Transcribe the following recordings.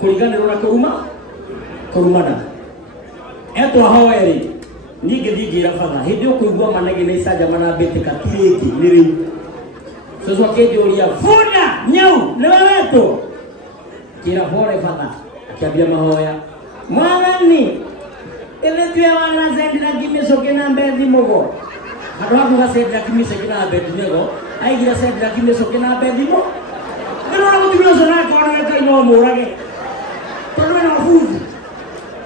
kuringana na kurumana eto haweri ninge thigira baba hindi ukuigua manege na isaja manambite katiriki niri sozo akenjoria funa nyau ni wewetu kira hore baba akiambia mahoya mwathani ile tue wana zendira kimecoke na mbethi mugo handu haku gacendira kimecoke na mbethi nego aigira cendira kimecoke na mbethi mo ndirona mutumia ucio nakona Ngai no murage tondu na futhi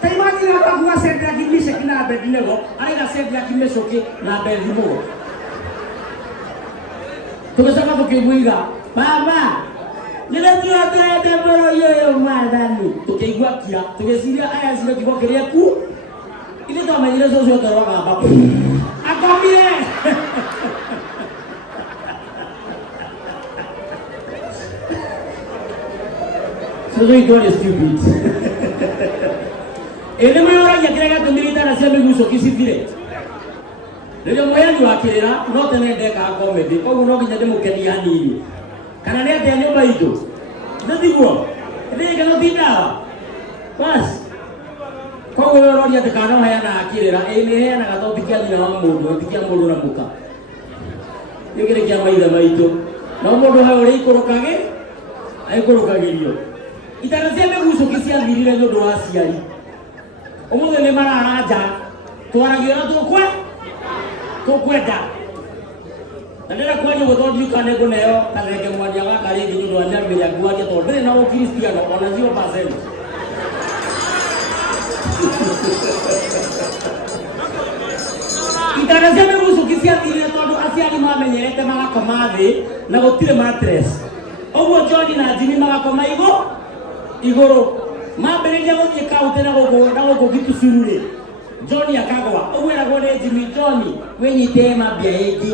taimagina haku gacendira kimecoke na mbethi nego aiga cendira kimecoke na mbethi mugo tugecoka tukimwiga baba niletio tete mbero yoyo mwathani tukigua kia tugeciria aya cire kigo kiria ku ile twamenyire cocio toroga mbaku akomire cocio itore stupid ene mweoragia kiria gatumire itara cia miguco kicithire riria mwendi wakirira no tene ndeka comedy koguo no nginya ndimukenia hanini kana ni atia nyumba itu ndithiguo ndike no tindawa basi koguo weroria tikano heana akirira ni heanaga to tikia thina wa mundu tikia mundu na muka yugire kia maitha maitu no mundu he uri ikurukage aikurukagirio itara cia miguco ciathirire nĩ ũndũ wa aciari ũmũthĩ nĩ mararanja twaragia ũrĩa tukwenda na ndĩra kwenye gũthondekane ngũneo kareke mwandia gaka rĩngĩ nĩ ũndũ wa nyambĩrĩa nguaria tondũ ndĩrĩ na ũkristiano ona 0%. itara cia mĩguco ciathirire tondũ aciari mamenyerete magakoma thĩ na gũtirĩ mattress ũguo John na Jimmy magakoma igũrũ mambĩrĩria gũthiĩ kaũntĩ na gũkũ gitu cururĩ John akagwa ũguo eragwo nĩ Jimmy John wĩnyite mambia ĩngĩ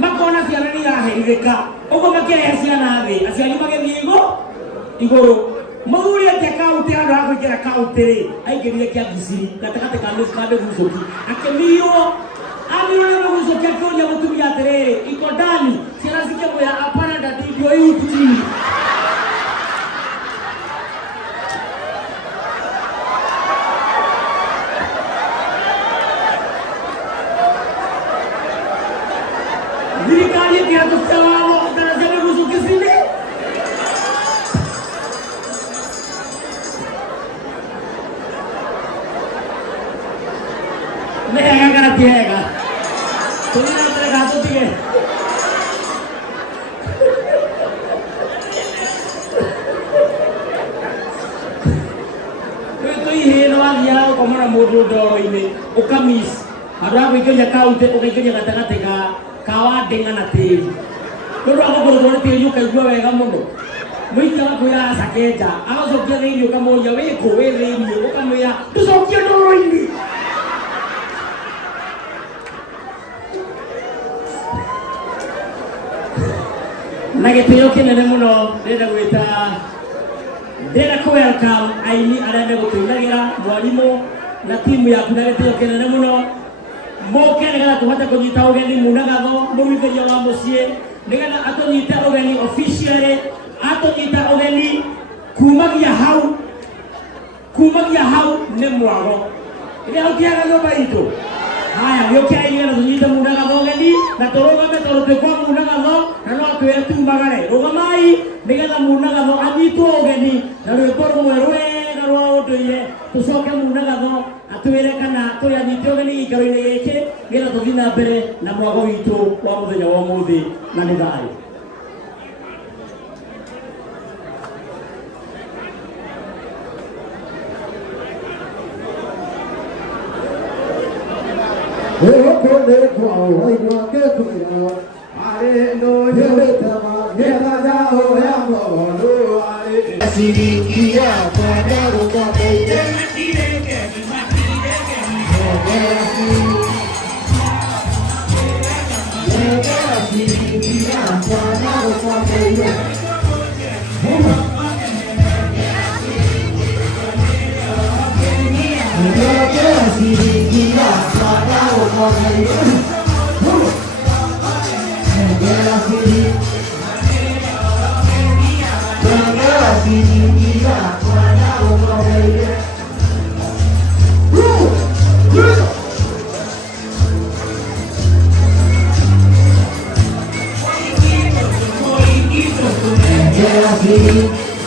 makona ciana nĩ iraherirĩka ũguo makĩrehe ciana thĩ aciari magĩthiĩ igũrũ mũthuri ate kaũntĩ handũ ha kũingĩra kaũntĩ-rĩ aingĩrire Kĩambiciri gatagatĩ ka mĩgucoki akĩmirwo amirwo nĩ mĩgucoki akĩũria mũtumia atĩrĩrĩ iko ndani ciana cikĩmwĩra hapana dadi ndio hii huku chini thirikari ĩkĩhatũkia watho itara cia mĩguco kĩcini nĩ hega kana ti hega tũthiĩ na mbere kana tũtige tũihĩ nĩ wathiaga gũkoma na mũndũ ndoro-inĩ ũkamis handũ ha kũingĩria kaũntĩ ũkaingĩria gatagatĩ kawa ndenga na tĩri nĩũndũ wa gũkũrũtwo nĩ tĩri ũkaigua wega mũno mũikia wakwĩra acakenja agacokia thĩinĩ ũkamũria wĩkũ wĩ thĩinĩ ũkamwĩra ndũcokie ndoro-inĩ na gĩtĩo kĩnene mũno ndĩrenda kũ-welcome aini arĩa megũtũinagĩra mwarimũ na timu yaku na gĩtĩo kĩnene mũno moke nĩgetha tũhote kũnyita ũgeni Munagatho mũrũithĩria wa mũciĩ nĩgetha atũnyite ũgeni officially atũnyita ũgeni kumagia hau nĩ mwago rĩrĩa ũkiaga nyũmba itũ haya gĩũkĩrai nĩgetha tũnyite Munagatho ũgeni na tũrũgame tondũ twĩ kwa Munagatho na no twĩre tumagare rũgamai nĩgetha Munagatho anyitwo ũgeni na rwĩmbo rũmwe rwega rwa ũndũire tũcoke Munagatho atwĩre kana tũnyite ũgeni gĩikaro-inĩ gĩkĩ nĩgetha tũthiĩ na mbere na mwago witũ wa mũthenya wa ũmũthĩ na nĩ thayũ. Yeah. Hallelujah.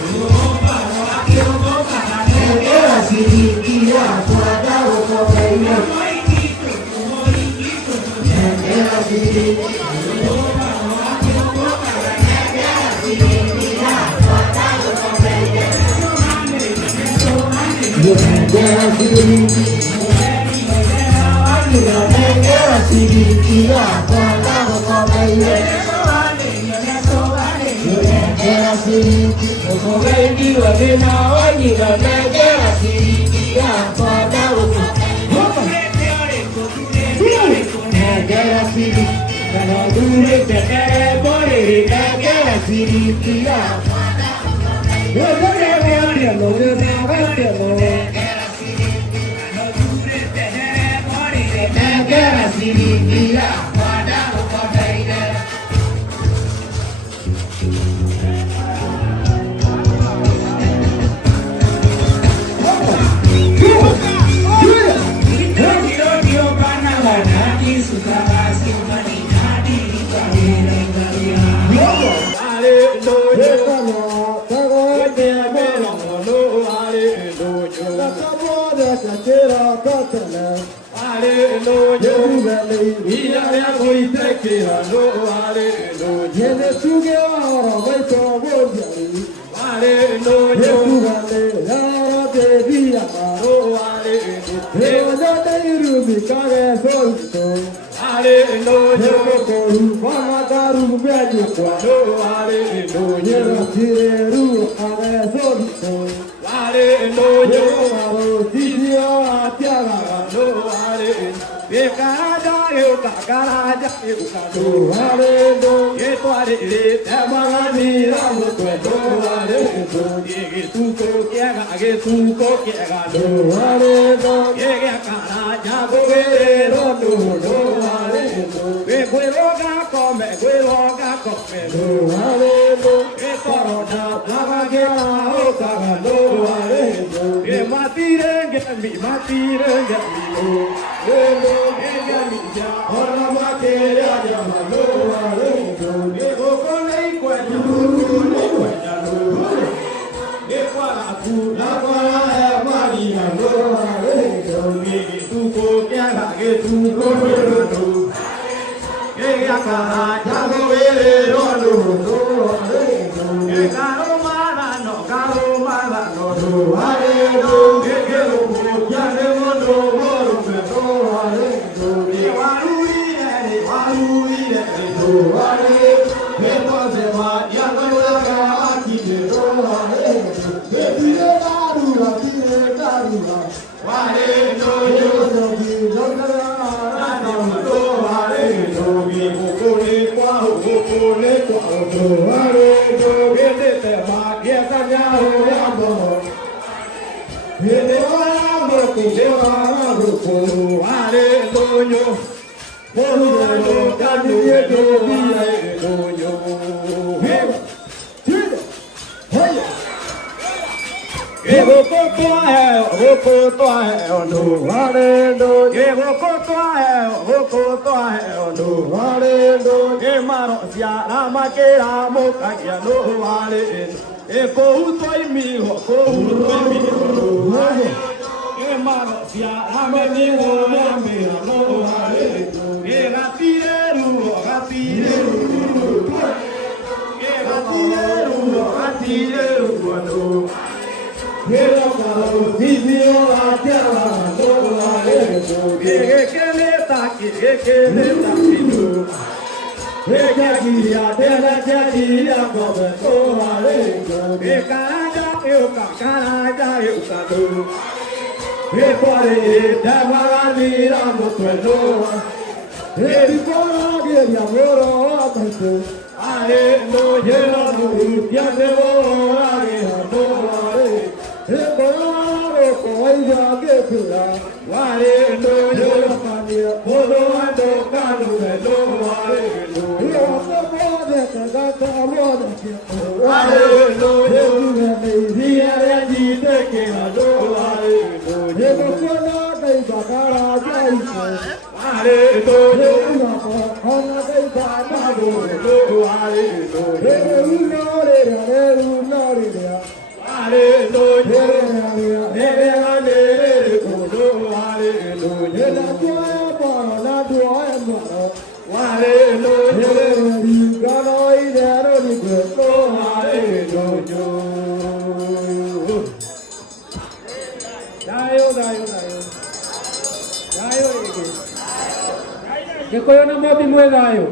Agĩkũyũ na Mũmbi mwĩ thayũ,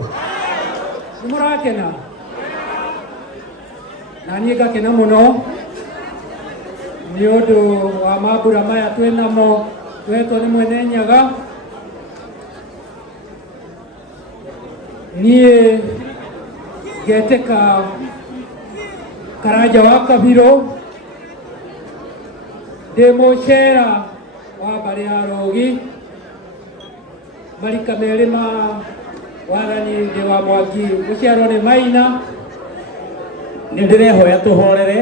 nĩ mũrakena, na niĩ ngakena mũno nĩ ũndũ wa mambura maya twĩ namo tũhetwo nĩ Mwene Nyaga. Niĩ ngetĩka Karanja wa Kabirũ ndĩ mũcera wa mbarĩ ya Rũgi, marika merĩ ma wathani ndĩ wa Mwangi gũciarwo nĩ Maina. Nĩ ndĩrehoya tũhorere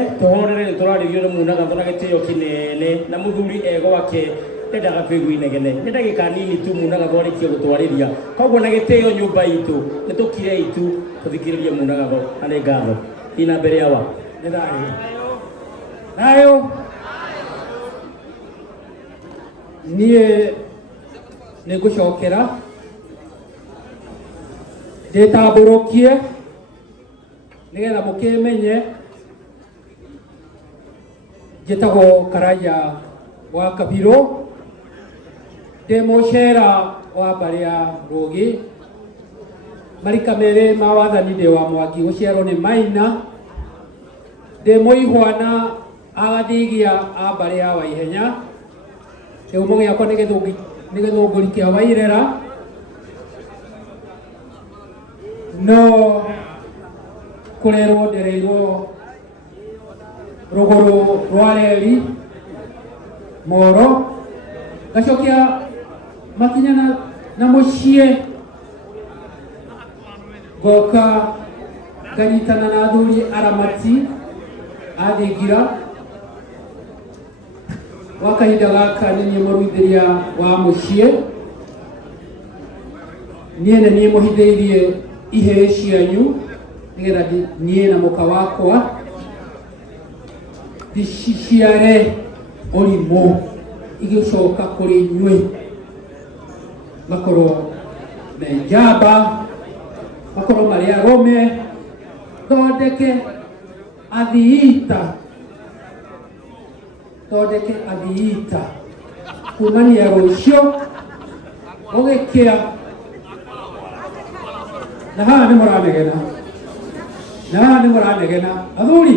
nĩ tũrarĩrio nĩ Mũnagathũ na gĩtĩo kĩnene, na mũthuri gwake ndendaga kũigua inegene. Nĩ ndagĩka nini tu Mũnagathũ arĩkie gũtwarĩria, koguo na gĩtĩo nyũmba itũ nĩ tũkire itu tũthikĩrĩrie Mũnagathũ. Na nĩ ngatho ina mbere yawa nĩ thayũ thayũ. Niĩ nĩ ngũcokera ndĩtambũrũkie nĩgetha mũkĩmenye. Njĩtagwo Karanja wa Kabirũ, ndĩ mũcera wa mbarĩ ya Rũgi, marika merĩ ma wathani ndĩ wa Mwangi gũciarwo nĩ Maina, ndĩ mũihwana agathigia a mbarĩ ya Waihenya, kĩhumo gĩakwa nĩ Gĩthũngũri kĩa Wairera, no kũrerwo ndereirwo rũgũrũ rwa reri Moro, ngacokia makinya na mũciĩ, ngoka nganyitana na athuri aramati a Thingira. Gwa kahinda gaka nĩ niĩ mũruithĩria wa mũciĩ, niĩ nĩ niĩ mũhithĩirie ihĩĩ cianyu nĩgetha niĩ na mũka wakwa ndiciciare ũrimũ igĩcoka kũrĩ inyuĩ, makorwo me njamba, makorwo marĩ arũme, thondeke athiita kumania rũciũ gũgĩkĩa. Na haha nĩ mũranegena, athuri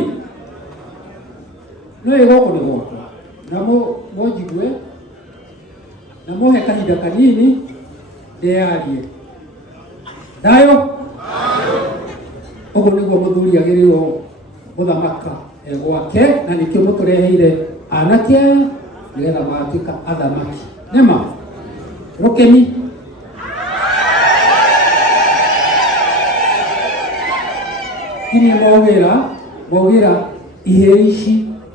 no ĩgũkũ nĩ gwakwa, na mũnjigue na mũhe kahinda kanini ndĩyarie. Thayũ. Ũguo nĩguo mũthuri agĩrĩirwo gũthamaka gwake, na nĩkĩo mũtũreheire anake aya nĩgetha magatuĩka athamaki. Nĩma rũkeni. Kinya maugĩra ihĩĩ ici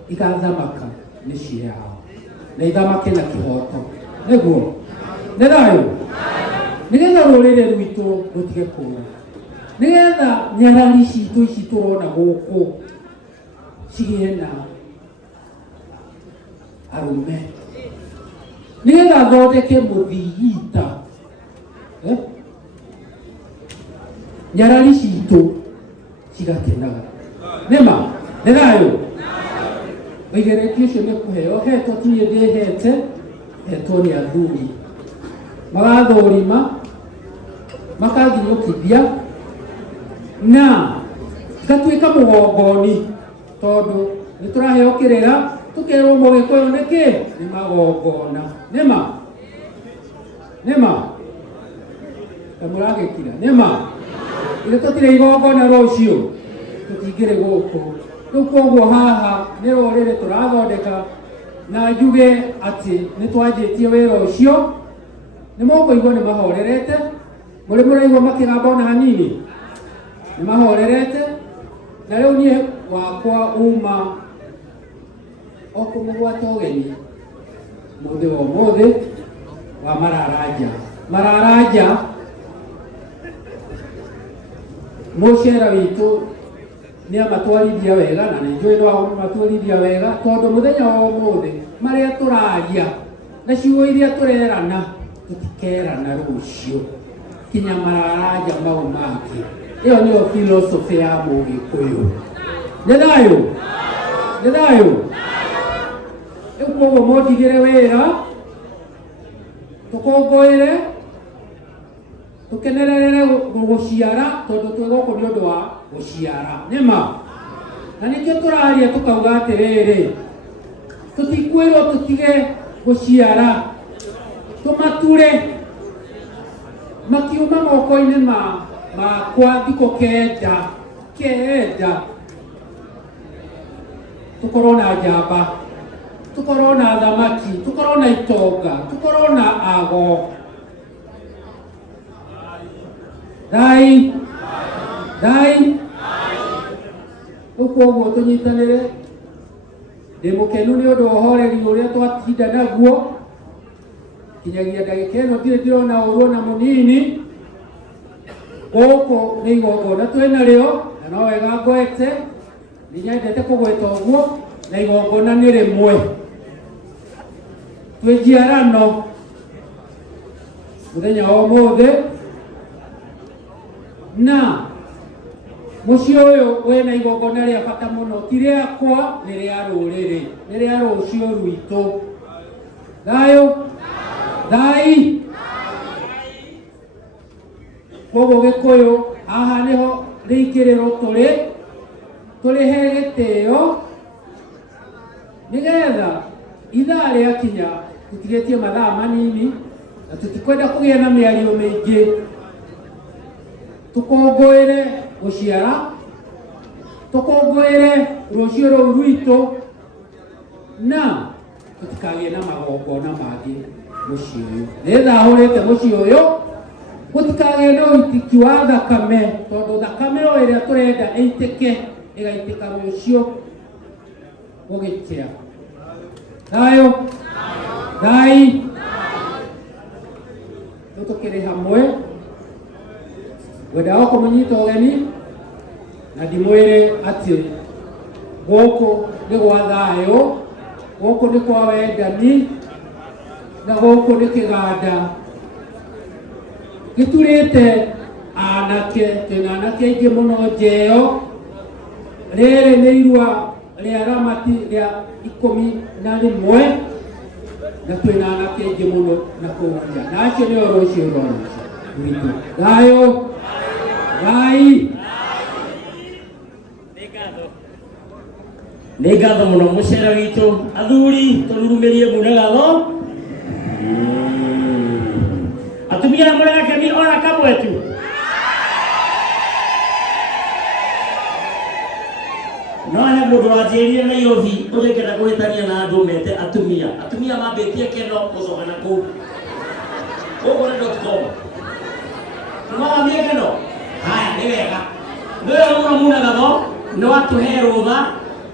igathamaka nĩ ciao, na ithamake na kĩhoto. Nĩguo nĩ thayũ, nĩgetha rũrĩrĩ rwitũ rũtige kũũra, nĩgetha nyarari citũ ici tũrona gũkũ cigĩe na arũme, nĩgetha thondeke mũthigita, nyarari citũ cigakenaga. Nĩma nĩ thayũ. Ũigĩrĩki ũcio nĩ kũheo hetwo, ti niĩ ndĩhete, hetwo nĩ athuri magathũrima makanginyũkithia na ngatuĩka mũgongoni, tondũ nĩ tũraheo kĩrĩra tũkerwo Mũgĩkũyũ nĩkĩ? Nĩ magongona. Nĩma kamũragĩkira. Nĩma ithe tũtirĩ igongona rũciũ, tũtingĩrĩ gũkũ. Rĩu koguo haha nĩ rũrĩrĩ tũrathondeka, na njuge atĩ nĩ twanjĩtie wĩra ũcio. Nĩ mũkũigua nĩ mahorerete, mũrĩ mũraigua makĩgamba ona hanini, nĩ mahorerete. Na rĩu niĩ wakwa uma o kũmũgwata ũgeni mũthĩ wa ũmũthĩ wa Mararanja. Mũcera witũ nĩ amatwarithia wega, na nĩ njũĩ no amatwarithia wega, tondũ mũthenya wa ũmũthĩ marĩa tũraria na ciugo iria tũrerana tũtikerana rũciũ kinya Mararanja mau mangĩ. Ĩyo nĩyo philosophy ya Mũgĩkũyũ. Nĩ thayũ. Rĩu koguo mũndigĩre wĩra tũkũngũĩre tukenerere guciara tondu twi guku ni undu wa guciara nima na nikio turaria tukauga atiriri tutikwirwo tutige guciara tumature makiuma moko-ini makwa thikũ kenda tukorwo na njamba, tukorwo na thamaki, tukorwo na itonga, tukorwo na ago. Thai ukoguo tunyitanire ndi mukenu ni undu uhoreri uria twatinda naguo kinyagia ndagika ino ndire ndirona uruo na munini guku ni igongona twina rio na no wega ngwete ni nyendete kugweta uguo na igongona ni rimwe twi njiarano muthenya wa umuthi na muciĩ ũyũ wĩna igongona rĩa bata mũno ti rĩakwa nĩ rĩa rũrĩrĩ nĩ rĩa rũciũ rwitũ. Thai koguo Gĩkũyũ haha nĩho rĩingĩrĩro tũrĩhe gĩtĩo nĩgetha ithaa rĩakinya tũtigĩtie mathaa manini na tũtikwenda kũgĩa na mĩario mĩingĩ tukũngũĩre guciara tukũngũĩre rũciũ rũu rwitũ na tutikagĩe na magongona mangĩ mũciĩ ũyũ. Nĩthahũrĩte mũciĩ ũyũ gũtikagĩe na ũitĩki wa thakame tondũ thakame o ĩrĩa tũrenda ĩitĩke ĩgaitĩka rũciũ gũgĩkĩa. Thai tũkĩrĩ hamwe wendaga kũmũnyita ũgeni na ndimwĩre atĩ gũkũ nĩ gwa thayũ, gũkũ nĩ kwa wendani na gũkũ nĩ kĩganda gĩturĩte anake, twĩna anake aingĩ mũno njeo. Rĩrĩ nĩ irua rĩa ramati rĩa 11 na twĩna anake aingĩ mũno na kũũria na acio nĩo rũciũ rwitũ. Thai nĩ ngatho mũno mũcere witũ athuri tũrurumirie mũno gatho atumia mũrekeni ona kamwe tu. No he mũndũ wanjĩrire Nairobi ũrĩkenda kũhĩtania na andũ mete atumia mambĩtie keno gũcoka na kũu ũguo nĩ ndotũkoma nĩmawambie keno. Haya nĩ wega nĩwega mũno mũno gatho nĩ watũhe rũtha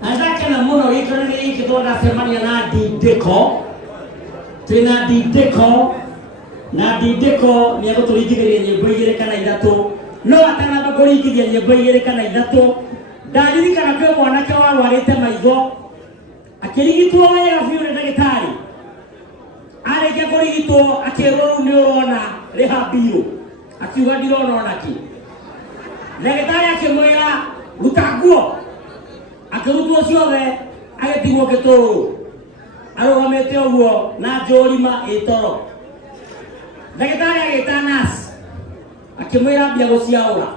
na ndakena mũno gĩkĩro gĩkĩ twandacemania na Ndindĩko, twĩna Ndindĩko na Ndindĩko nĩ egũtũringithĩria nyĩmbo 2 kana 3 no atanamba kũringithia nyĩmbo 2 kana 3 ndaririkana kwĩ mwanake warwarĩte maitho akĩrigitwo wega biũ nĩ ndagĩtarĩ. Arĩkia kũrigitwo akĩrwo rĩu nĩ ũrona rĩha mbirũ akiuga ndirona ona kĩ. Ndagĩtarĩ akĩmwĩra ruta nguo akĩrutwo ciothe agĩtigwo gĩtũrũ arũgamĩte ũguo na njũrima ĩtoro. Ndagĩtarĩ agĩta nurse akĩmwĩra mbia gũciaũra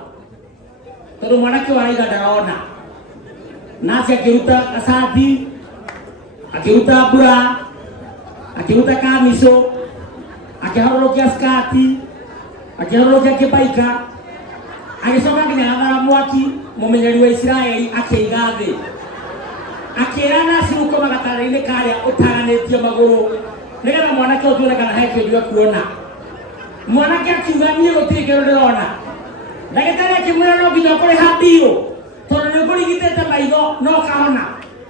tondũ mwanake waraiga ndarona. Nurse akĩruta gacati akĩruta mbura akĩruta kamico akĩharũrũkia skati akĩharũrũkia kĩbaika agĩcoka nginya athara mwaki mũmenyeri wa Israeli akĩiga thĩ akĩra nurse rũko magatara-inĩ karĩa ũtaganĩtie magũrũ nĩgetha mwanake ũtuone kana he kĩndũ ekuona. Mwanake akiuga niĩ gũtirĩ kĩndũ ndĩrona. Ndagĩtarĩ akĩmwĩra no nginya ũkũrĩha mbirũ tondũ nĩ ũkũrigitĩte maitho no kahona.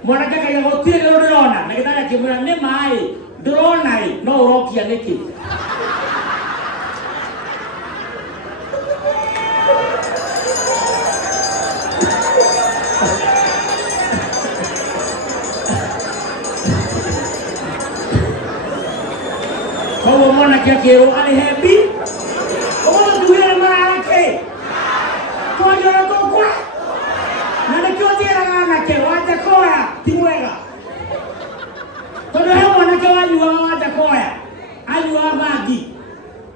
Mwanake akauga gũtirĩ kĩndũ ndĩrona. Ndagĩtarĩ akĩmwĩra nĩ maĩ ndĩrona no ũrokia nĩkĩ. Koguo mwanake akĩrwo arĩhe mbi ũgũtugĩre mwanake twanyora gũkwa na nĩkĩo njĩraga anake wanja koya ti mwega tondũ he mwanake wanyuaga wanja koya anyuaga bangi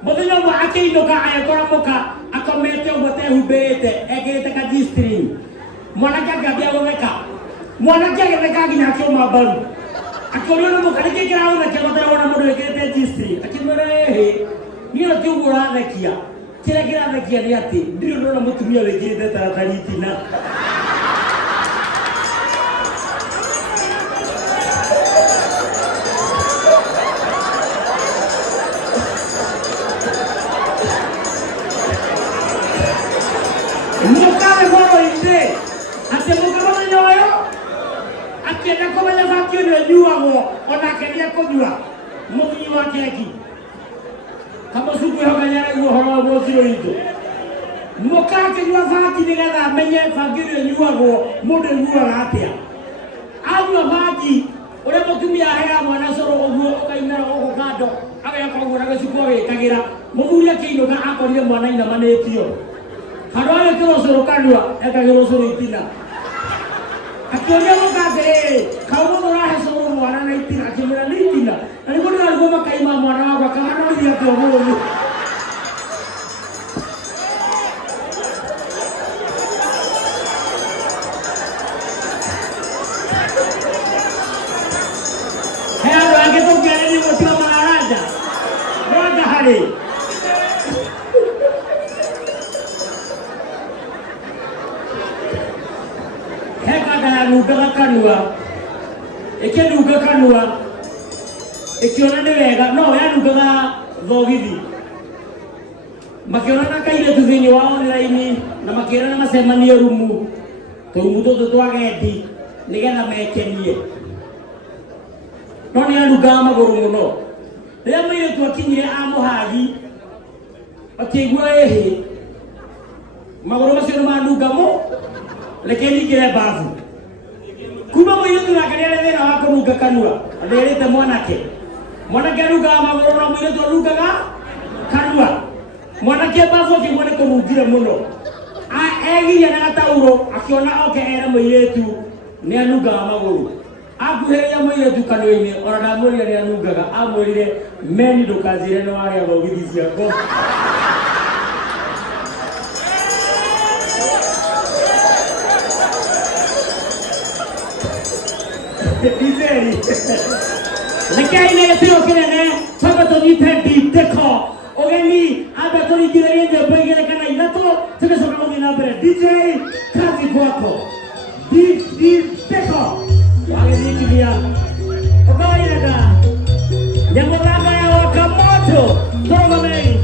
mũthenya ũmwe akĩinũka agĩkora aramoka akomete ugote hubete egete ka distri mwanake agabia gomeka mwanake agabeka ginya akioma baru akoriona mukarike kirao na kigotera wona mundu egete distri akimere niyo tiugura thekia kira kirathekia ni ati ndio ndona mutumia wegete tarataritina Mukame moro inde ate mukama nyoyo ate nakoma ya fakio ni jua mo ona kenia kujua munyi wa keki kama suku ya kanyara ngo horo mo siro ito mukake jua faki nigetha menye fakio ni jua go mundu jua atia anywa maji ure mutumia hea mwana soro oguo okainara ogo kando agaya kogura gaciko wikagira muthuri akiinoga akorire mwana ina manetio Haroe kirosoro kanua eka kirosoro itina akionia mukate kaumo dorahe soro mwana na itina akimera ni itina na ni mbona alikuwa kaima mwana wako kama ndio ya tomo hea wange tokea ni motio maharaja roga hali nugaga kanua ikinuga kanua ikiona ni wega no yanugaga thogithi makiona na kaire tu thini wa online na makirana macemania rumu turumu tutu twagendi nigetha mekenie no ni anugaga maguru muno riria mwire twakinyire amuhagi akigua ehi maguru macio manungamo lekeni kire bafu kuma mwire tunakaria thina wa kunuga kanua atherete mwanake anugaga maguru na mwire tunugaga kanua mwanake bafu akimwone kunungire muno egiria na gatauro akiona oke era mwiretu ni anugaga maguru akuheria mwiretu kanua-ini ona ndamwĩrire ni anugaga amwĩrire meni ndũkanjĩre nĩ warĩa thogithi ciakwa Dizeri. Lekei ne tiro kinene sabato ni tendi teko. Ogeni abe tori kirege je begele kana ilato tebe soka mo na bere DJ kazi kwako. Di teko. Wale ni kimia. Ogaira da. Nyamulaga ya wakamoto. Toro mei.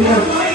Gracias.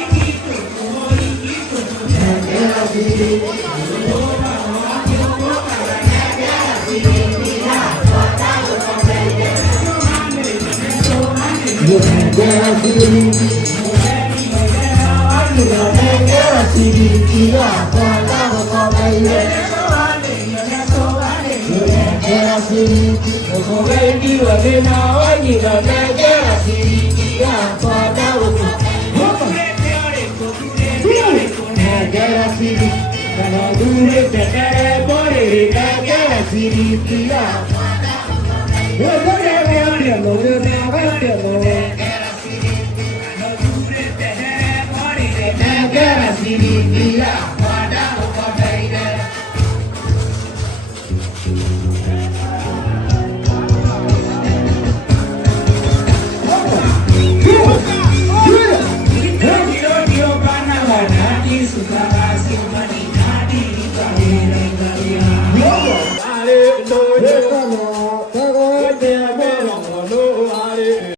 Siri,